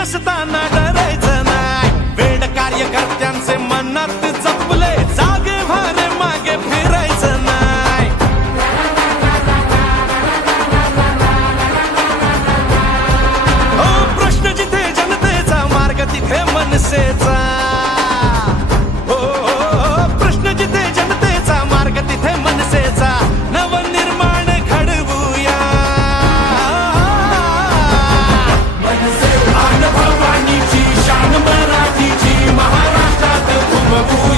असताना डरायचं नाही. वेड कार्यकर्त्यांचे मनात जपले, जागे भारे मागे फिरायचं नाही. हो प्रश्न जिथे जनतेचा, मार्ग तिथे मनसेचा. हो प्रश्न जिथे जनतेचा, मार्ग तिथे मनसेचा. नवनिर्माण घडवूया, भवानीची शान मराठीची, महाराष्ट्रात उमगू.